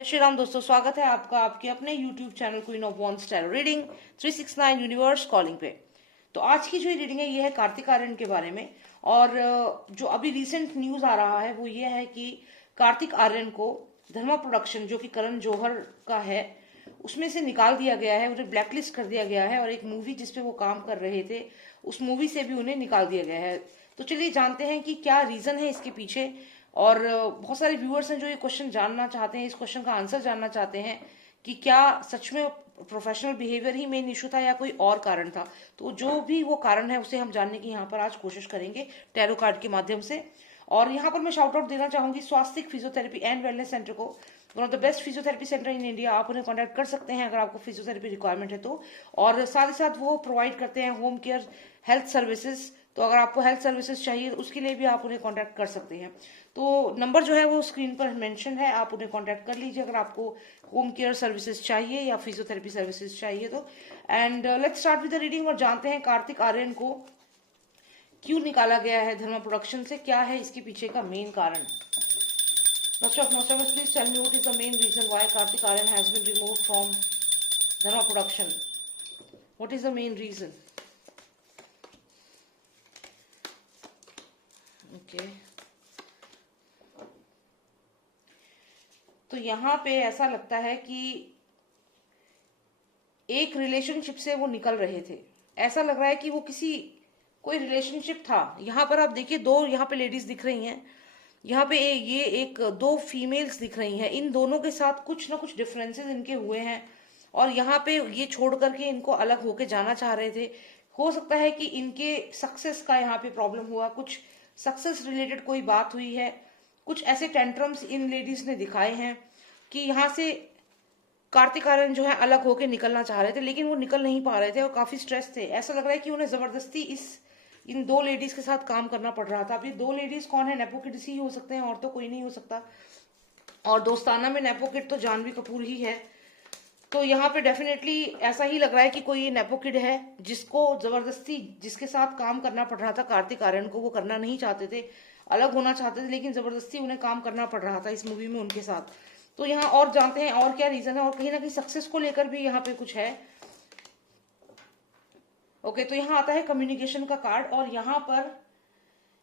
श्री राम दोस्तों, स्वागत है आपका आपके अपने YouTube channel queen of wands tarot reading 369 universe calling पे। तो आज की जो रीडिंग है ये है कार्तिक आर्यन के बारे में। और जो अभी रिसेंट न्यूज आ रहा है वो ये है कि कार्तिक आर्यन को धर्मा प्रोडक्शन, जो कि करण जौहर का है, उसमें से निकाल दिया गया है, उन्हें ब्लैकलिस्ट कर दिया गया है। और एक मूवी जिसपे वो काम कर रहे थे उस मूवी से भी उन्हें निकाल दिया गया है। तो चलिए जानते हैं कि क्या रीजन है इसके पीछे। और बहुत सारे व्यूअर्स हैं जो ये क्वेश्चन जानना चाहते हैं, इस क्वेश्चन का आंसर जानना चाहते हैं कि क्या सच में प्रोफेशनल बिहेवियर ही मेन इशू था या कोई और कारण था। तो जो भी वो कारण है उसे हम जानने की यहाँ पर आज कोशिश करेंगे टैरो कार्ड के माध्यम से। और यहाँ पर मैं शाउट आउट देना चाहूंगी स्वास्तिक फिजियोथेरेपी एंड वेलनेस सेंटर को, one of the best physiotherapy centre in India. आप उन्हें कांटेक्ट कर सकते हैं अगर आपको फिजियोथेरेपी रिक्वायरमेंट है तो। और साथ ही साथ वो प्रोवाइड करते हैं होम केयर हेल्थ सर्विसेज। तो अगर आपको हेल्थ सर्विसेज चाहिए उसके लिए भी आप उन्हें कांटेक्ट कर सकते हैं। तो नंबर जो है वो स्क्रीन पर मेंशन है, आप उन्हें कांटेक्ट कर लीजिए अगर आपको होम केयर सर्विसेज चाहिए या फिजियोथेरेपी सर्विसेज चाहिए तो। And let's start with the reading और जानते हैं कार्तिक आर्यन को क्यों निकाला गया है धर्मा प्रोडक्शन से, क्या है इसके पीछे का मेन कारण। Master of Masters, please tell me what is the main reason why Kartik Aryan has been removed from Dharma production. What is the main reason? Okay. तो यहाँ पे ऐसा लगता है कि एक रिलेशनशिप से वो निकल रहे थे। ऐसा लग रहा है कि वो कोई रिलेशनशिप था। यहाँ पर आप देखिए दो यहाँ पे लेडीज दिख रही हैं, यहाँ पे ये एक दो फीमेल्स दिख रही हैं। इन दोनों के साथ कुछ ना कुछ डिफरेंसेस इनके हुए हैं और यहाँ पे ये छोड़ करके इनको अलग होके जाना चाह रहे थे। हो सकता है कि इनके सक्सेस का यहाँ पे प्रॉब्लम हुआ, कुछ सक्सेस रिलेटेड कोई बात हुई है, कुछ ऐसे टेंट्रम्स इन लेडीज ने दिखाए हैं कि यहाँ से कार्तिक आर्यन जो है अलग होके निकलना चाह रहे थे लेकिन वो निकल नहीं पा रहे थे और काफी स्ट्रेस थे। ऐसा लग रहा है कि उन्हें जबरदस्ती इन दो लेडीज के साथ काम करना पड़ रहा था। अब ये दो लेडीज कौन है? नेपो किड्स ही हो सकते हैं और तो कोई नहीं हो सकता। और दोस्ताना में नेपो किड तो जानवी कपूर ही है। तो यहाँ पे डेफिनेटली ऐसा ही लग रहा है कि कोई नेपो किड है जिसको जबरदस्ती जिसके साथ काम करना पड़ रहा था कार्तिक आर्यन को। वो करना नहीं चाहते थे, अलग होना चाहते थे, लेकिन जबरदस्ती उन्हें काम करना पड़ रहा था इस मूवी में उनके साथ। तो यहाँ और जानते हैं और क्या रीजन है और कहीं ना कहीं सक्सेस को लेकर भी यहाँ पे कुछ है। ओके, तो यहाँ आता है कम्युनिकेशन का कार्ड और यहाँ पर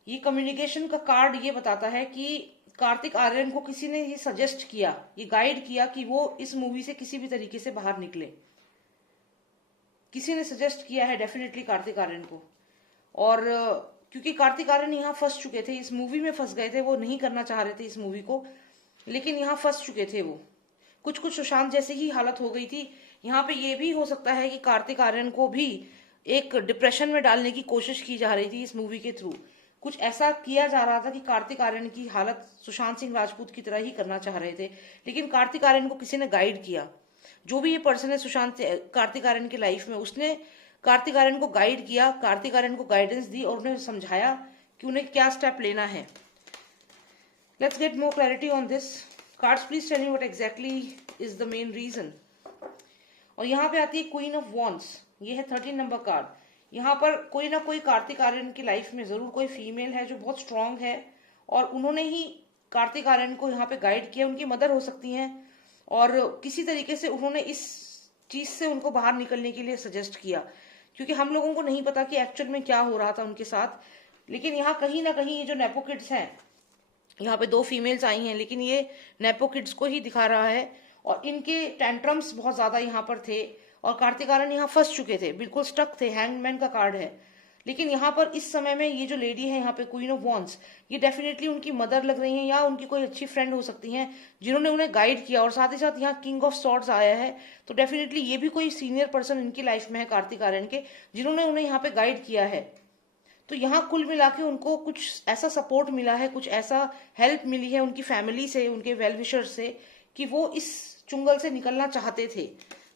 ये कम्युनिकेशन का कार्ड ये बताता है कि कार्तिक आर्यन को किसी ने ये सजेस्ट किया, ये गाइड किया कि वो इस मूवी से किसी भी तरीके से बाहर निकले। किसी ने सजेस्ट किया है डेफिनेटली कार्तिक आर्यन को। और क्योंकि कार्तिक आर्यन यहाँ फंस चुके थे, इस मूवी में फंस गए थे, वो नहीं करना चाह रहे थे इस मूवी को, लेकिन यहाँ फंस चुके थे वो। कुछ कुछ सुशांत जैसे ही हालत हो गई थी। यहाँ पे ये भी हो सकता है कि कार्तिक आर्यन को भी एक डिप्रेशन में डालने की कोशिश की जा रही थी इस मूवी के थ्रू। कुछ ऐसा किया जा रहा था कि कार्तिक आर्यन की हालत सुशांत सिंह राजपूत की तरह ही करना चाह रहे थे, लेकिन कार्तिक आर्यन को किसी ने गाइड किया। जो भी ये पर्सन है कार्तिक आर्यन की लाइफ में, उसने कार्तिक आर्यन को गाइड किया, कार्तिक आर्यन को गाइडेंस दी और उन्हें समझाया कि उन्हें क्या स्टेप लेना है। Let's get more clarity on this. Cards please tell me what exactly is the main reason. और यहाँ पे आती है क्वीन ऑफ वॉन्ड्स, ये है 13 नंबर कार्ड। यहाँ पर कोई ना कोई कार्तिक आर्यन की लाइफ में जरूर कोई फीमेल है जो बहुत स्ट्रांग है और उन्होंने ही कार्तिक आर्यन को यहाँ पे गाइड किया। उनकी मदर हो सकती हैं और किसी तरीके से उन्होंने इस चीज से उनको बाहर निकलने के लिए सजेस्ट किया, क्योंकि हम लोगों को नहीं पता कि एक्चुअल में क्या हो रहा था उनके साथ। लेकिन यहाँ कहीं ना कहीं ये जो नेपो किड्स हैं, यहाँ पे दो फीमेल्स आई हैं लेकिन ये नेपो किड्स को ही दिखा रहा है और इनके टेंट्रम्स बहुत ज्यादा यहाँ पर थे और कार्तिक आर्यन यहाँ फंस चुके थे, बिल्कुल स्टक थे। हैंगमैन का कार्ड है। लेकिन यहाँ पर इस समय में ये जो लेडी है यहाँ पे क्वीन ऑफ वॉन्ड्स, ये डेफिनेटली उनकी मदर लग रही हैं या उनकी कोई अच्छी फ्रेंड हो सकती हैं जिन्होंने उन्हें गाइड किया। और साथ ही साथ यहाँ किंग ऑफ सॉर्ड्स आया है, तो डेफिनेटली ये भी कोई सीनियर पर्सन इनकी लाइफ में है कार्तिक आर्यन के, जिन्होंने उन्हें यहाँ पे गाइड किया है। तो यहाँ कुल मिला के उनको कुछ ऐसा सपोर्ट मिला है, कुछ ऐसा हेल्प मिली है उनकी फैमिली से, उनके वेल विशर से, कि वो इस चुंगल से निकलना चाहते थे।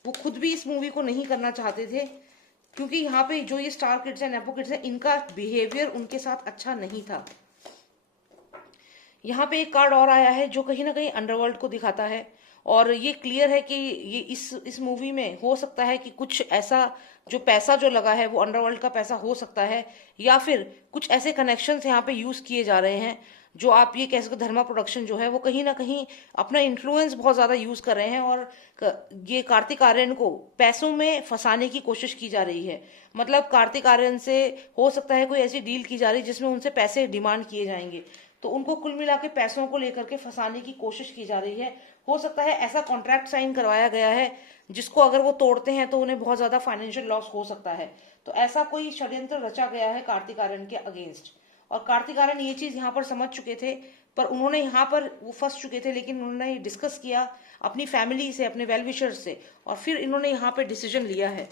वो खुद भी इस मूवी को नहीं करना चाहते थे, क्योंकि यहाँ पे जो ये स्टार किड्स है, नेपो किड्स है, इनका बिहेवियर उनके साथ अच्छा नहीं था। यहाँ पे एक कार्ड और आया है जो कहीं ना कहीं अंडरवर्ल्ड को दिखाता है और ये क्लियर है कि ये इस मूवी में हो सकता है कि कुछ ऐसा जो पैसा जो लगा है वो अंडरवर्ल्ड का पैसा हो सकता है, या फिर कुछ ऐसे कनेक्शंस यहाँ पे यूज किए जा रहे हैं जो आप ये कह सकते धर्मा प्रोडक्शन जो है वो कहीं ना कहीं अपना इन्फ्लुएंस बहुत ज्यादा यूज कर रहे हैं, और ये कार्तिक आर्यन को पैसों में फंसाने की कोशिश की जा रही है। मतलब कार्तिक आर्यन से हो सकता है कोई ऐसी डील की जा रही है जिसमें उनसे पैसे डिमांड किए जाएंगे, तो उनको कुल मिला के पैसों को लेकर के फंसाने की कोशिश की जा रही है। हो सकता है ऐसा कॉन्ट्रैक्ट साइन करवाया गया है जिसको अगर वो तोड़ते हैं तो उन्हें बहुत ज्यादा फाइनेंशियल लॉस हो सकता है। तो ऐसा कोई षड्यंत्र रचा गया है कार्तिक आर्यन के अगेंस्ट, और कार्तिक आर्यन ये चीज यहाँ पर समझ चुके थे, पर उन्होंने यहाँ पर वो फंस चुके थे, लेकिन उन्होंने डिस्कस किया अपनी फैमिली से, अपने वेल विशर्स से, और फिर इन्होंने यहाँ पे डिसीजन लिया है।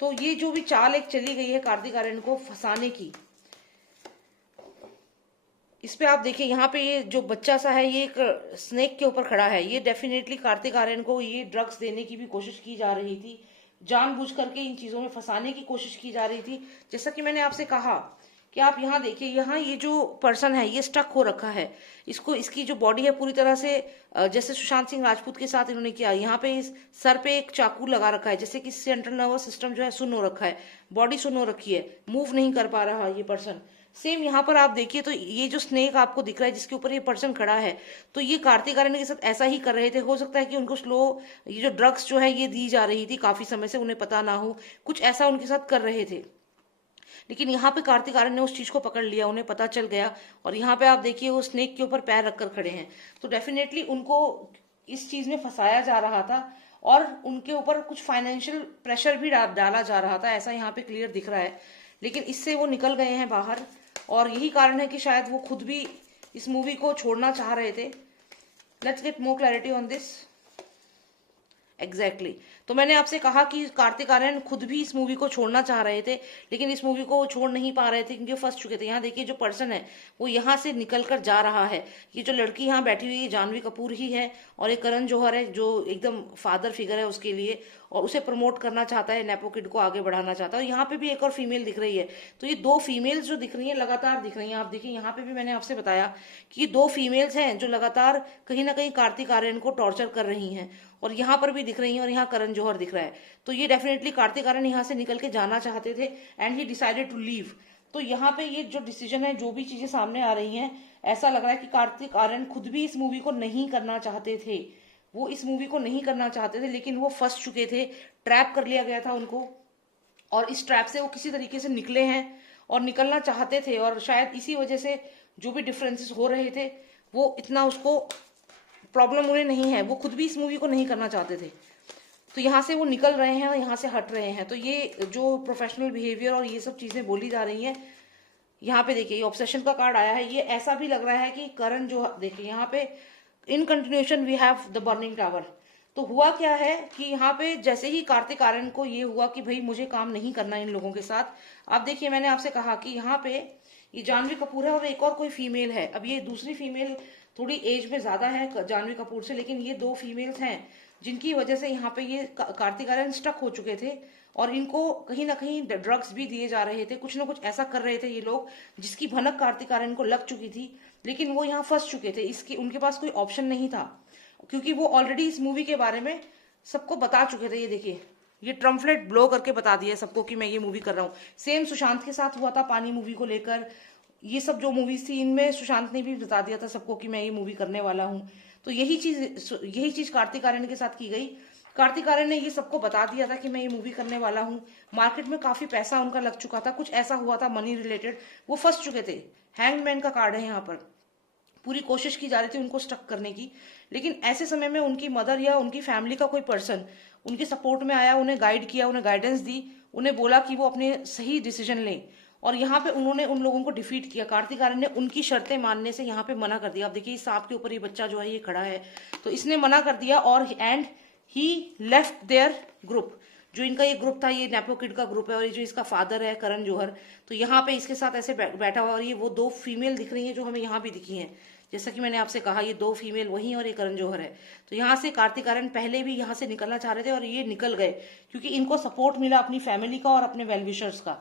तो ये जो भी चाल एक चली गई है कार्तिक आर्यन को फंसाने की, इस पे आप देखिए यहाँ पे ये जो बच्चा सा है ये एक स्नेक के ऊपर खड़ा है। ये डेफिनेटली कार्तिक आर्यन को ये ड्रग्स देने की भी कोशिश की जा रही थी, जानबूझ करके इन चीजों में फंसाने की कोशिश की जा रही थी। जैसा कि मैंने आपसे कहा कि आप यहाँ देखिए, यहाँ ये जो पर्सन है ये स्टक हो रखा है, इसको इसकी जो बॉडी है पूरी तरह से जैसे सुशांत सिंह राजपूत के साथ इन्होंने किया, यहाँ पे इस सर पे एक चाकू लगा रखा है, जैसे कि सेंट्रल नर्वस सिस्टम जो है सुन्न हो रखा है, बॉडी सुन्न हो रखी है, मूव नहीं कर पा रहा ये पर्सन। सेम यहाँ पर आप देखिए तो ये जो स्नेक आपको दिख रहा है जिसके ऊपर ये पर्सन खड़ा है, तो ये कार्तिक आर्यन के साथ ऐसा ही कर रहे थे। हो सकता है कि उनको स्लो ये जो ड्रग्स जो है ये दी जा रही थी काफी समय से, उन्हें पता ना हो, कुछ ऐसा उनके साथ कर रहे थे। लेकिन यहाँ पे कार्तिक आर्यन ने उस चीज को पकड़ लिया, उन्हें पता चल गया, और यहाँ पे आप देखिए वो स्नेक के ऊपर पैर रखकर खड़े हैं। तो डेफिनेटली उनको इस चीज में फंसाया जा रहा था, और उनके ऊपर कुछ फाइनेंशियल प्रेशर भी डाला जा रहा था, ऐसा यहाँ पे क्लियर दिख रहा है। लेकिन इससे वो निकल गए हैं बाहर, और यही कारण है कि शायद वो खुद भी इस मूवी को छोड़ना चाह रहे थे। Let's get more clarity on this. Exactly तो मैंने आपसे कहा कि कार्तिक आर्यन खुद भी इस मूवी को छोड़ना चाह रहे थे, लेकिन इस मूवी को वो छोड़ नहीं पा रहे थे क्योंकि फंस चुके थे। यहाँ देखिए जो पर्सन है वो यहाँ से निकल कर जा रहा है। ये जो लड़की यहाँ बैठी हुई है जानवी कपूर ही है, और एक करण जौहर है जो एकदम फादर फिगर है उसके लिए, और उसे प्रमोट करना चाहता है, नेपो किड को आगे बढ़ाना चाहता है। और यहाँ पे भी एक और फीमेल दिख रही है। तो ये दो फीमेल्स जो दिख रही है लगातार दिख रही है। आप देखिए यहाँ पे भी मैंने आपसे बताया कि ये दो फीमेल्स हैं जो लगातार कहीं ना कहीं कार्तिक आर्यन को टॉर्चर कर रही हैं, और यहाँ पर भी दिख रही हैं, और यहाँ करण जौहर दिख रहा है। तो ये डेफिनेटली कार्तिक आर्यन यहाँ से निकल के जाना चाहते थे, and he decided to leave. तो यहाँ पे ये जो डिसीजन है, जो भी चीजें सामने आ रही हैं, ऐसा लग रहा है कि कार्तिक आर्यन खुद भी इस मूवी को नहीं करना चाहते थे। वो इस मूवी को नहीं करना चाहते थे, लेकिन वो फंस चुके थे, ट्रैप कर लिया गया था उनको, और इस ट्रैप से वो किसी तरीके से निकले हैं और निकलना चाहते थे। और शायद इसी वजह से जो भी डिफरेंसेस हो रहे थे वो इतना उसको प्रॉब्लम उन्हें नहीं है, वो खुद भी इस मूवी को नहीं करना चाहते थे। तो यहाँ से वो निकल रहे हैं और यहाँ से हट रहे हैं। तो ये जो प्रोफेशनल बिहेवियर और ये सब चीजें बोली जा रही हैं, यहाँ पे देखिए ये ऑब्सेशन का कार्ड आया है। ये ऐसा भी लग रहा है कि करण जो देखिए यहाँ पे in continuation we have the burning tower. तो हुआ क्या है कि यहाँ पे जैसे ही कार्तिक आर्यन को ये हुआ कि भाई मुझे काम नहीं करना इन लोगों के साथ, आप देखिए मैंने आपसे कहा कि यहाँ पे ये जानवी कपूर है और एक और कोई फीमेल है। अब ये दूसरी फीमेल थोड़ी एज में ज्यादा है जानवी कपूर से, लेकिन ये दो फीमेल्स हैं जिनकी वजह से यहाँ पे ये कार्तिक आर्यन स्टक हो चुके थे, और इनको कहीं ना कहीं ड्रग्स भी दिए जा रहे थे, कुछ ना कुछ ऐसा कर रहे थे ये लोग जिसकी भनक कार्तिक आर्यन को लग चुकी थी। लेकिन वो यहाँ फंस चुके थे, इसकी उनके पास कोई ऑप्शन नहीं था, क्योंकि वो ऑलरेडी इस मूवी के बारे में सबको बता चुके थे। ये देखिए ये ट्रम्पलेट ब्लो करके बता दिया सबको कि मैं ये मूवी कर रहा हूँ। सेम सुशांत के साथ हुआ था पानी मूवी को लेकर, ये सब जो मूवीज थी इनमें सुशांत ने भी बता दिया था सबको कि मैं ये मूवी करने वाला हूँ। तो यही चीज कार्तिक आर्यन के साथ की गई। कार्तिक आर्यन ने ये सबको बता दिया था कि मैं ये मूवी करने वाला हूँ। मार्केट में काफी पैसा उनका लग चुका था, कुछ ऐसा हुआ था मनी रिलेटेड, वो फंस चुके थे। हैंगमैन का कार्ड है यहाँ पर, पूरी कोशिश की जा रही थी उनको स्टक करने की। लेकिन ऐसे समय में उनकी मदर या उनकी फैमिली का कोई पर्सन उनके सपोर्ट में आया, उन्हें गाइड किया, उन्हें गाइडेंस दी, उन्हें बोला कि वो अपने सही डिसीजन लें, और यहाँ पे उन्होंने उन लोगों को डिफीट किया। कार्तिक आर्यन ने उनकी शर्तें मानने से यहाँ पे मना कर दिया। आप देखिए इस सांप के ऊपर ये बच्चा जो है ये खड़ा है, तो इसने मना कर दिया, और and he left there group. जो इनका ये ग्रुप था ये नेपो किड का ग्रुप है, और ये जो इसका फादर है करण जौहर, तो यहाँ पे इसके साथ ऐसे बैठा हुआ। और ये वो दो फीमेल दिख रही है जो हमें यहाँ भी दिखी हैं, जैसा कि मैंने आपसे कहा ये दो फीमेल वही और ये करण जौहर है। तो यहाँ से कार्तिक आर्यन पहले भी यहाँ से निकलना चाह रहे थे, और ये निकल गए क्योंकि इनको सपोर्ट मिला अपनी फैमिली का और अपने वेल विशर्स का।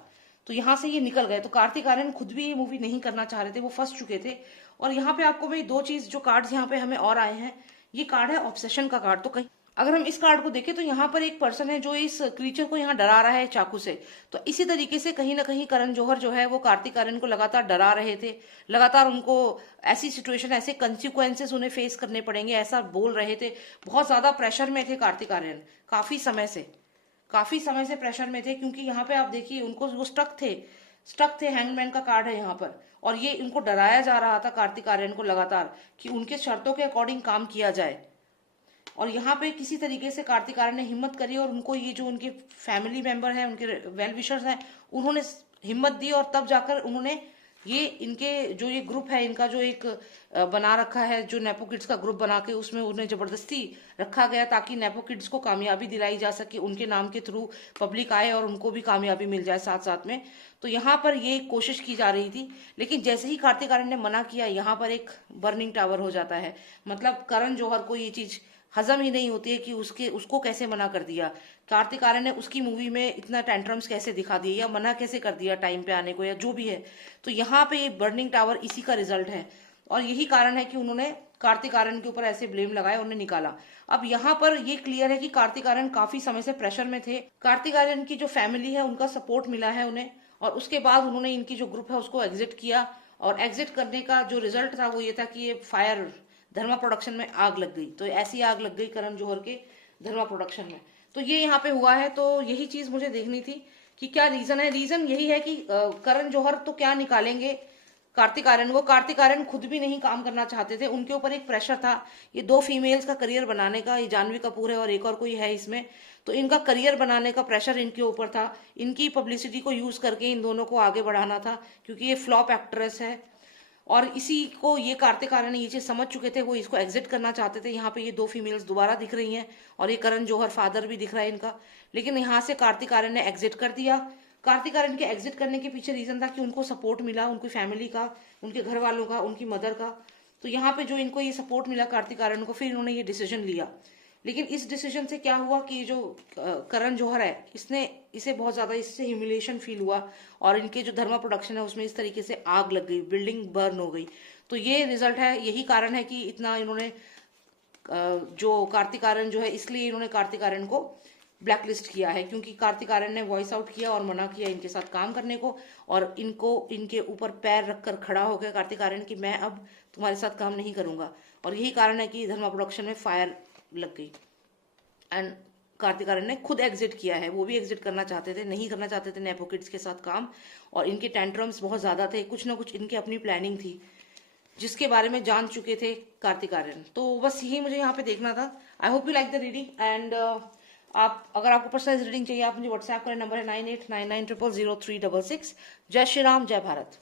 तो यहाँ से ये निकल गए। तो कार्तिक आर्यन खुद भी ये मूवी नहीं करना चाह रहे थे, वो फंस चुके थे। और यहाँ पे आपको भाई दो चीज जो कार्ड्स यहाँ पे हमें और आए हैं, ये कार्ड है ऑब्सेशन का कार्ड। तो कहीं अगर हम इस कार्ड को देखें तो यहाँ पर एक पर्सन है जो इस क्रीचर को यहाँ डरा रहा है चाकू से। तो इसी तरीके से कहीं ना कहीं करण जौहर जो है वो कार्तिक आर्यन को लगातार डरा रहे थे, लगातार उनको ऐसी सिचुएशन, ऐसे कंसिक्वेंसेस उन्हें फेस करने पड़ेंगे ऐसा बोल रहे थे। बहुत ज्यादा प्रेशर में थे कार्तिक आर्यन, काफी समय से प्रेशर में थे, क्योंकि यहाँ पे आप देखिए उनको वो स्टक थे। हैंगमैन का कार्ड है यहाँ पर, और ये इनको डराया जा रहा था कार्तिक आर्यन को लगातार कि उनके शर्तों के अकॉर्डिंग काम किया जाए। और यहाँ पे किसी तरीके से कार्तिक आर्यन ने हिम्मत करी और उनको ये जो उनके फैमिली मेंबर हैं, उनके वेल विशर्स हैं, उन्होंने हिम्मत दी और तब जाकर उन्होंने ये इनके जो ये ग्रुप है, इनका जो एक बना रखा है, जो नेपो किड्स का ग्रुप बना के उसमें उन्हें जबरदस्ती रखा गया ताकि नेपो किड्स को कामयाबी दिलाई जा सके, उनके नाम के थ्रू पब्लिक आए और उनको भी कामयाबी मिल जाए साथ साथ में। तो यहाँ पर ये कोशिश की जा रही थी, लेकिन जैसे ही कार्तिक आर्यन ने मना किया, यहाँ पर एक बर्निंग टावर हो जाता है। मतलब करण जौहर को ये चीज हजम ही नहीं होती है कि उसको कैसे मना कर दिया कार्तिक आर्यन ने, उसकी मूवी में इतना टेंट्रम्स कैसे दिखा दिए या मना कैसे कर दिया टाइम पे आने को या जो भी है। तो यहाँ पे ये बर्निंग टावर इसी का रिजल्ट है, और यही कारण है कि उन्होंने कार्तिक आर्यन के ऊपर ऐसे ब्लेम लगाया, उन्हें निकाला। अब यहाँ पर ये क्लियर है कि कार्तिक आर्यन काफी समय से प्रेशर में थे। कार्तिक आर्यन की जो फैमिली है उनका सपोर्ट मिला है उन्हें, और उसके बाद उन्होंने इनकी जो ग्रुप है उसको एग्जिट किया, और एग्जिट करने का जो रिजल्ट था वो ये था कि ये फायर धर्मा प्रोडक्शन में आग लग गई। तो ऐसी आग लग गई करण जौहर के धर्मा प्रोडक्शन में। तो ये यहाँ पे हुआ है। तो यही चीज मुझे देखनी थी कि क्या रीजन है। रीजन यही है कि करण जौहर तो क्या निकालेंगे कार्तिक आर्यन को। कार्तिक आर्यन खुद भी नहीं काम करना चाहते थे, उनके ऊपर एक प्रेशर था ये दो फीमेल्स का करियर बनाने का। ये जानवी कपूर है और एक और कोई है इसमें, तो इनका करियर बनाने का प्रेशर इनके ऊपर था। इनकी पब्लिसिटी को यूज करके इन दोनों को आगे बढ़ाना था, क्योंकि ये फ्लॉप एक्ट्रेस है। और इसी को ये कार्तिक आर्यन ये चीज समझ चुके थे, वो इसको एग्जिट करना चाहते थे। यहाँ पे ये दो फीमेल्स दोबारा दिख रही हैं, और ये करण जौहर फादर भी दिख रहा है इनका। लेकिन यहाँ से कार्तिक आर्यन ने एग्जिट कर दिया। कार्तिक आर्यन के एग्जिट करने के पीछे रीजन था कि उनको सपोर्ट मिला, उनकी फैमिली का, उनके घर वालों का, उनकी मदर का। तो यहाँ पे जो इनको ये सपोर्ट मिला कार्तिक आर्यन को, फिर इन्होंने ये डिसीजन लिया। लेकिन इस डिसीजन से क्या हुआ कि जो करण जौहर है इसे बहुत ज्यादा इससे ह्यूमिलिएशन फील हुआ, और इनके जो धर्मा प्रोडक्शन है उसमें इस तरीके से आग लग गई, बिल्डिंग बर्न हो गई। तो ये रिजल्ट है, यही कारण है कि इतना इन्होंने जो कार्तिक आर्यन जो है, इसलिए इन्होंने कार्तिक आर्यन को ब्लैकलिस्ट किया है, क्योंकि कार्तिक आर्यन ने वॉइस आउट किया और मना किया इनके साथ काम करने को, और इनको इनके ऊपर पैर रखकर खड़ा हो गया कार्तिक आर्यन कि मैं अब तुम्हारे साथ काम नहीं करूंगा। और यही कारण है कि धर्मा प्रोडक्शन में फायर लग गई। एंड कार्तिक आर्यन ने खुद एग्जिट किया है, वो भी एग्जिट करना चाहते थे, नहीं करना चाहते थे नेपो किड्स के साथ काम, और इनके टेंट्रम्स बहुत ज्यादा थे, कुछ ना कुछ इनकी अपनी प्लानिंग थी जिसके बारे में जान चुके थे कार्तिक आर्यन। तो बस यही मुझे यहाँ पे देखना था। I hope you like the reading. And आप अगर आपको पर्सनलाइज रीडिंग चाहिए, आप मुझे व्हाट्सएप करें, नंबर है 9899000366। जय श्री राम, जय भारत।